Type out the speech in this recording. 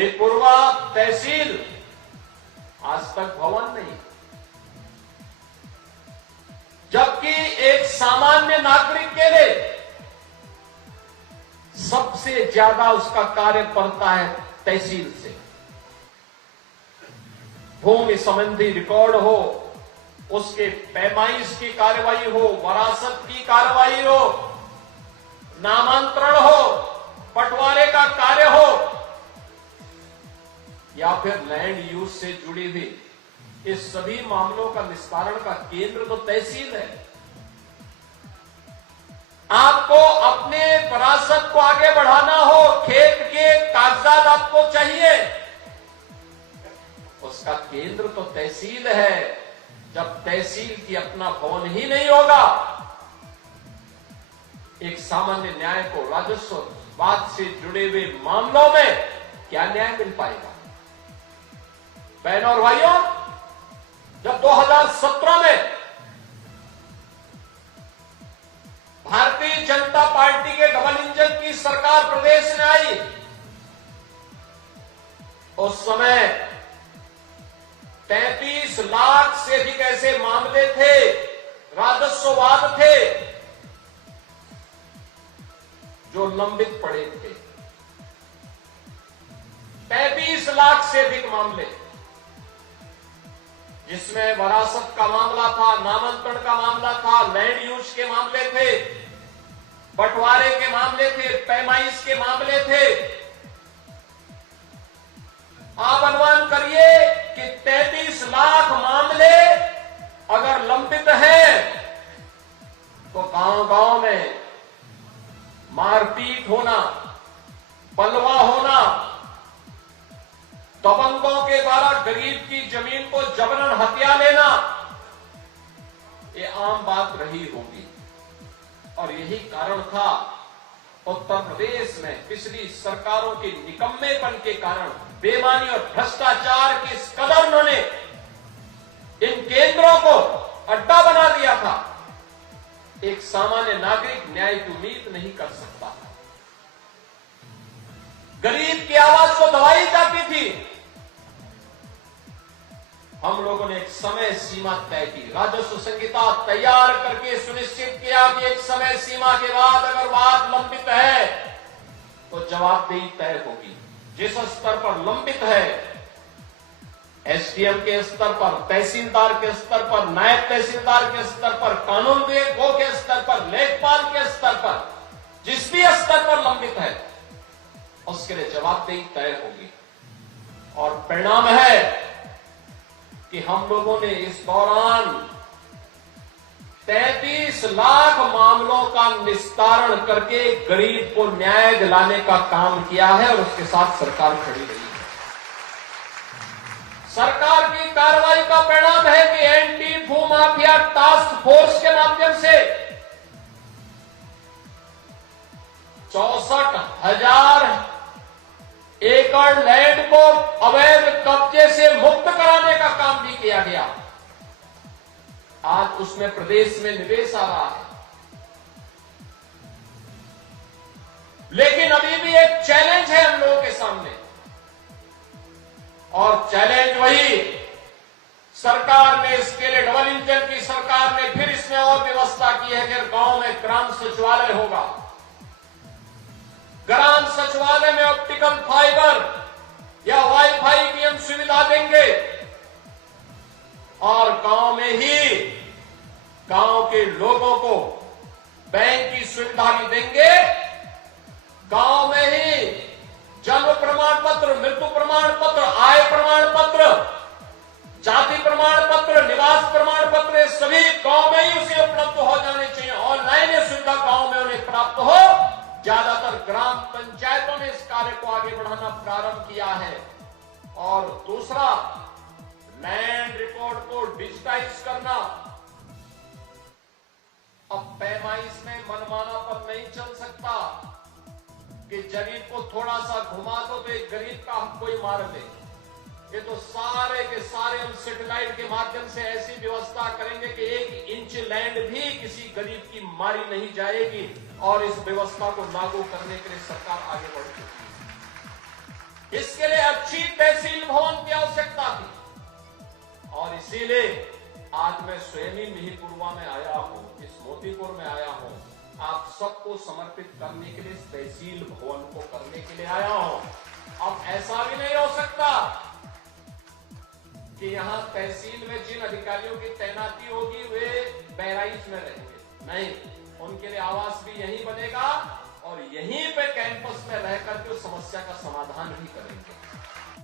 मेहपुरवा तहसील आज तक भवन नहीं, जबकि एक सामान्य नागरिक के लिए सबसे ज्यादा उसका कार्य पड़ता है तहसील से। भूमि संबंधी रिकॉर्ड हो, उसके पैमाइश की कार्रवाई हो, वरासत की कार्रवाई हो, नामांतरण हो, बंटवारे का कार्य हो, या फिर लैंड यूज से जुड़ी हुई इस सभी मामलों का निस्तारण का केंद्र तो तहसील है। आपको अपने विरासत को आगे बढ़ाना हो, खेत के कागजात आपको चाहिए, उसका केंद्र तो तहसील है। जब तहसील की अपना भवन ही नहीं होगा, एक सामान्य न्याय को राजस्व बात से जुड़े हुए मामलों में क्या न्याय मिल पाएगा? बहनों और भाइयों, जब 2017 में भारतीय जनता पार्टी के डबल इंजन की सरकार प्रदेश में आई, उस समय 33 लाख से अधिक ऐसे मामले थे, राजस्ववाद थे जो लंबित पड़े थे। 35 लाख से अधिक मामले, जिसमें वरासत का मामला था, नामांतरण का मामला था, लैंड यूज के मामले थे, बंटवारे के मामले थे, पैमाइश के मामले थे। आप अनुमान करिए कि 33 लाख मामले अगर लंबित हैं, तो गांव-गांव में मारपीट होना, बलवा होना, दबंगों के द्वारा गरीब की जमीन को जबरन हथिया लेना, ये आम बात रही होगी। और यही कारण था उत्तर प्रदेश में पिछली सरकारों के निकम्मेपन के कारण, बेईमानी और भ्रष्टाचार के इस कदर उन्होंने इन केंद्रों को अड्डा बना दिया था, एक सामान्य नागरिक न्याय की उम्मीद नहीं कर सकता था। गरीब की आवाज को दबाई जाती थी। हम लोगों ने एक समय सीमा तय की, राजस्व संहिता तैयार करके सुनिश्चित किया कि एक समय सीमा के बाद अगर वाद लंबित है तो जवाबदेही तय होगी। जिस स्तर पर लंबित है, एसडीएम के स्तर पर, तहसीलदार के स्तर पर, नायब तहसीलदार के स्तर पर, कानून विभाग के स्तर पर, लेखपाल के स्तर पर, जिस भी स्तर पर लंबित है, उसके लिए जवाबदेही तय होगी। और परिणाम है कि हम लोगों ने इस दौरान 33 लाख मामलों का निस्तारण करके गरीब को न्याय दिलाने का काम किया है, और उसके साथ सरकार खड़ी रही है। सरकार की कार्रवाई का परिणाम है कि एंटी भूमाफिया टास्क फोर्स के माध्यम से 64,000 एकड़ लैंड को अवैध कब्जे से मुक्त कराने का काम भी किया गया। आज उसमें प्रदेश में निवेश आ रहा है, लेकिन अभी भी एक चैलेंज है हम लोगों के सामने, और चैलेंज वही, सरकार ने इसके लिए, डबल इंजन की सरकार ने फिर इसमें और व्यवस्था की है कि गांव में ग्राम सचिवालय होगा। ग्राम सचिवालय में ऑप्टिकल फाइबर या वाईफाई की हम सुविधा देंगे, और गांव में ही गांव के लोगों को बैंक की सुविधा भी देंगे। गांव में ही जन्म प्रमाण पत्र, मृत्यु प्रमाण पत्र, आय प्रमाण पत्र, जाति प्रमाण पत्र, निवास प्रमाण पत्र, सभी गांव में ही उसे उपलब्ध हो जाने चाहिए। ऑनलाइन ये सुविधा गांव में उन्हें प्राप्त हो। ज्यादातर ग्राम पंचायतों ने इस कार्य को आगे बढ़ाना प्रारंभ किया है। और दूसरा, लैंड रिकॉर्ड को डिजिटाइज करना। अब पैमाइश में मनमानापन नहीं चल सकता कि जमीन को थोड़ा सा घुमा दो तो एक गरीब का हक कोई मार ले। ये तो सारे के सारे हम सैटेलाइट के माध्यम से ऐसी व्यवस्था करेंगे कि 1 इंच लैंड भी किसी गरीब की मारी नहीं जाएगी, और इस व्यवस्था को लागू करने के लिए सरकार आगे बढ़ चुकी है। इसके लिए अच्छी तहसील भवन की आवश्यकता थी और इसीलिए आज मैं स्वयं ही मिहीपुरवा में आया हूं, इस मोतीपुर में आया हूं, आप सबको समर्पित करने के लिए, इस तहसील भवन को करने के लिए आया हूं। अब ऐसा भी नहीं हो सकता कि यहां तहसील में जिन अधिकारियों की तैनाती होगी वे बहराइच में रहेंगे, नहीं, उनके लिए आवास भी यहीं बनेगा और यहीं पे कैंपस में रह करके उस समस्या का समाधान भी करेंगे।